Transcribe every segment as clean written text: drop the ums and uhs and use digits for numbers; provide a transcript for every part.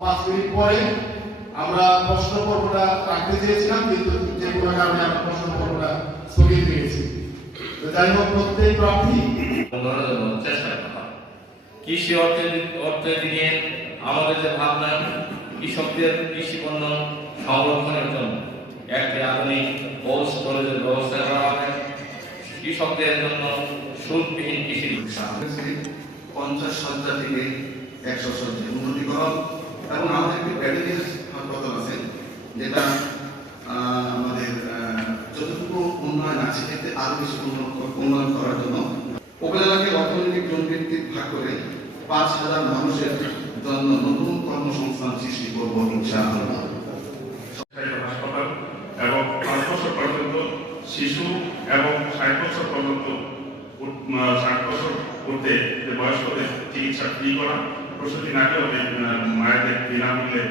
5 minute পরে আমরা প্রশ্ন পর্বটা রাখতে চেয়েছিলাম, কিন্তু যে কোনো কারণে আমরা প্রশ্ন পর্বটা স্থগিত রেখেছি। তো যাই হোক, প্রত্যেক প্রার্থী চেষ্টা করা। কৃষি অর্থনীতি নিয়ে আমাদের যে ভাবনা, কৃষকদের কৃষি পণ্য সংরক্ষণের জন্য একটি আধুনিক কোল্ড স্টোরেজের ব্যবস্থা করা হবে। কৃষকদের জন্য শুল্কবিহীন কৃষি 50 থেকে 100 শয্যায় উন্নতিকরণ এবং আমাদের একটি ব্যাটারির হাসপাতাল আছে, যেটা আমাদের যতটুকু উন্নয়ন আছে এতে আরো বেশি উন্নয়ন করার জন্য উপজেলাকে অর্থনৈতিক জোন ভিত্তিক ভাগ করে 5000 মানুষের জন্য নতুন কর্মসংস্থান সৃষ্টি করব ইনশাআল্লাহ। হাসপাতাল এবং 5 বছর পর্যন্ত শিশু এবং 60 বছর পর্যন্ত 60 বছর ঊর্ধ্বে যে বয়স্কদের চিকিৎসা ফ্রি করা, প্রসূতি না হলে মায়েদের বিনামূল্যে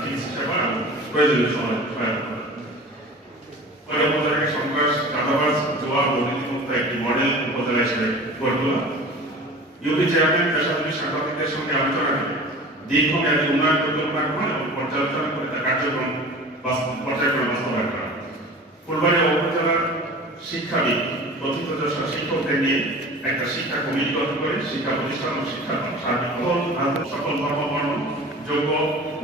চিকিৎসা সেবা এবং প্রয়োজনীয় সহায়তা করা। উপজেলাকে সন্ত্রাস, চাঁদাবাজ, জোয়া, দুর্নীতিমুক্ত একটি মডেল উপজেলা হিসেবে গড়ে তোলা। ইউপি চেয়ারম্যান পেশাজীবী সাংবাদিকদের সঙ্গে আলোচনা করে দীর্ঘমেয়াদী উন্নয়ন পরিকল্পনা গ্রহণ এবং পর্যালোচনা করে তার কার্যক্রম পর্যায়ক্রমে বাস্তবায়ন করা। ফুলবাড়িয়া উপজেলার শিক্ষাবিদ প্রথিত শিক্ষকদের নিয়ে একটা শিক্ষা কমিটি গঠন করে শিক্ষা প্রতিষ্ঠান ও শিক্ষা সার্বিক সকল ধর্মবর্ণ যোগ্য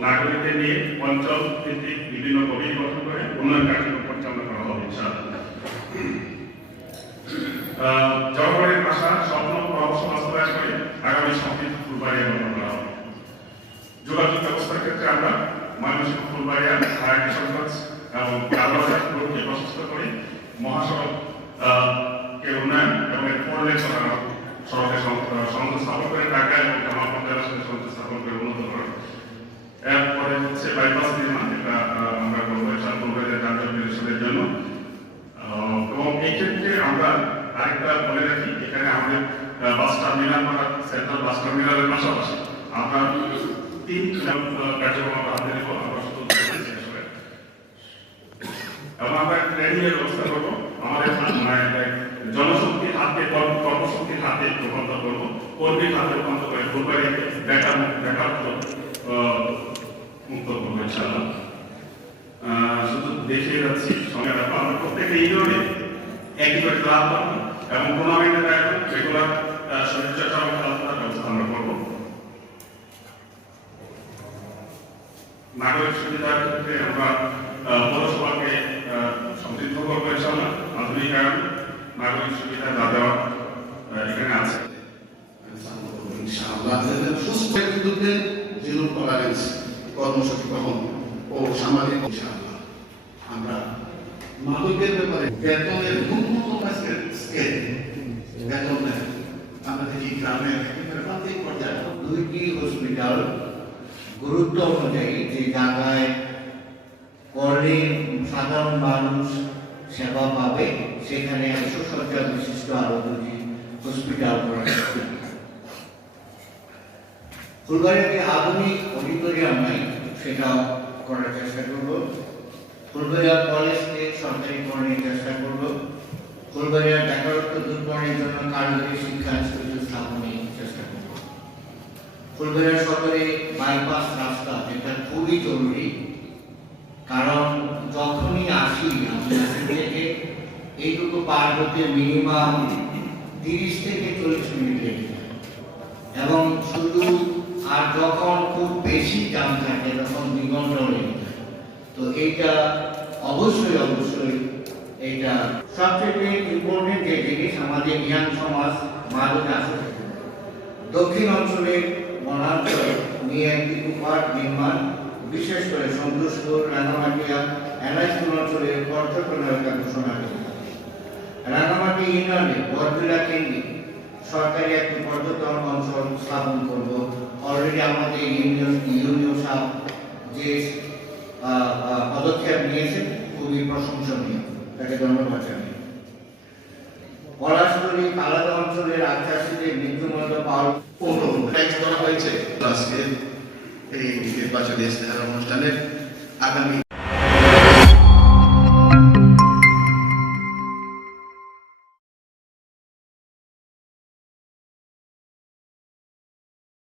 নাগরিকদের নিয়ে অঞ্চল ভিত্তিক বিভিন্ন কমিটি গঠন করে উন্নয়ন কার্যক্রম পরিচালনা করা হবে ইনশাআল্লাহ। জনগণের আশা, স্বপ্ন, পরামর্শ বাস্তবায়ন করে আগামী সমৃদ্ধ ফুলবাড়িয়া গঠন করা হবে। যোগাযোগ ব্যবস্থার ক্ষেত্রে আমরা ময়মনসিংহ ফুলবাড়িয়া হায়ার কিশোরগঞ্জ এবং কালবাজার রোডকে প্রশস্ত করে মহাসড়ক কে উন্নয়ন এবং এর 4 লেন সড়কের সংযোগ স্থাপন করে ঢাকা এবং কামারপুর জেলার সাথে সংযোগ স্থাপন করে উন্নত করা। এরপরে হচ্ছে বাইপাস নির্মাণ, যেটা আমরা করবো ফুলবাড়িয়া যানজট নিরসনের জন্য। এবং এই ক্ষেত্রে আমরা আরেকটা বলে রাখি, এখানে আমাদের বাস টার্মিনাল বা সেন্ট্রাল বাস টার্মিনালের পাশাপাশি আমরা 3 কার্যক্রম হাতে নেব। এবং আমরা ট্রেনিংয়ের ব্যবস্থা করবো, আমাদের জনশক্তির হাতে কর্মশক্তির হাতে রূপান্তর করবো, কর্মীর হাতে রূপান্তর করে ফুলবাড়িয়াকে বেকার মুক্ত করবো ইনশাআল্লাহ। শুধু দেখিয়ে যাচ্ছি সঙ্গে রাখবো, আমরা প্রত্যেকটা ইউনিয়নে একই করে ক্লাব করবো এবং টুর্নামেন্টের আয়োজন, রেগুলার শরীরচর্চা এবং খেলাধুলার ব্যবস্থা আমরা করবো। নাগরিক সুবিধার ক্ষেত্রে আমরা পৌরসভাকে সমৃদ্ধ করবো ইনশাআল্লাহ। আধুনিকায়ন, নাগরিক সুবিধা যা দেওয়া এখানে আছে ইনশাআল্লাহ। সুস্থ বিদ্যুতের জিরো টলারেন্স কর্মসূচি গ্রহণ ও সামাজিক ইনশাআল্লাহ। আমরা মাদকের ব্যাপারে বেতনের ন্যূনতম স্কেল বেতন দেয় আমাদের এই গ্রামের প্রান্তিক পর্যায়ে 2টি হসপিটাল গুরুত্ব অনুযায়ী যে জায়গায় করলে সাধারণ মানুষ সেবা পাবে সেখানে 100 শয্যা বিশিষ্ট আরো 2টি হসপিটাল করা হচ্ছে। ফুলবাড়িয়াতে আধুনিক অডিটোরিয়াম নাই, সেটাও করার চেষ্টা করব। ফুলবাড়িয়া কলেজকে সরকারিকরণের চেষ্টা করব। ফুলবাড়িয়ার বেকারত্ব দূরীকরণের জন্য কারিগরি শিক্ষা ইনস্টিটিউট স্থাপনের চেষ্টা করব। ফুলবাড়িয়া শহরে বাইপাস রাস্তা, যেটা খুবই জরুরি, কারণ যখনই আসি আমি থেকে এইটুকু পার হতে মিনিমাম 30 থেকে 40 মিনিট লেগে যায় এবং শুধু আর যখন খুব বেশি জাম থাকে তখন 2 ঘন্টাও লেগে যায়। তো এইটা অবশ্যই এইটা সবচেয়ে ইম্পর্টেন্ট যে জিনিস, আমাদের ইয়াং সমাজ মাদক আসক্ত। দক্ষিণ অঞ্চলে বনাঞ্চল নিয়ে একটি পার্ক নির্মাণ, বিশেষ করে সন্তোষপুর, রাঙামাটিয়া, এলাইপুর অঞ্চলে পর্যটন এলাকা ঘোষণা করেছে। রাঙামাটি ইউনিয়নে বরবিলা কেন্দ্রিক সরকারি একটি পর্যটন অঞ্চল স্থাপন করব। অলরেডি আমাদের ইউনিয়ন সাহেব যে পদক্ষেপ নিয়েছেন খুবই প্রশংসনীয়, তাকে ধন্যবাদ জানাই। পলাশপুরি আলাদা অঞ্চলের আচার্যদের মৃত্যুমূল্য পাওয়ার করা হয়েছে আজকে এই নির্বাচনী ইশতেহার অনুষ্ঠানের আগামী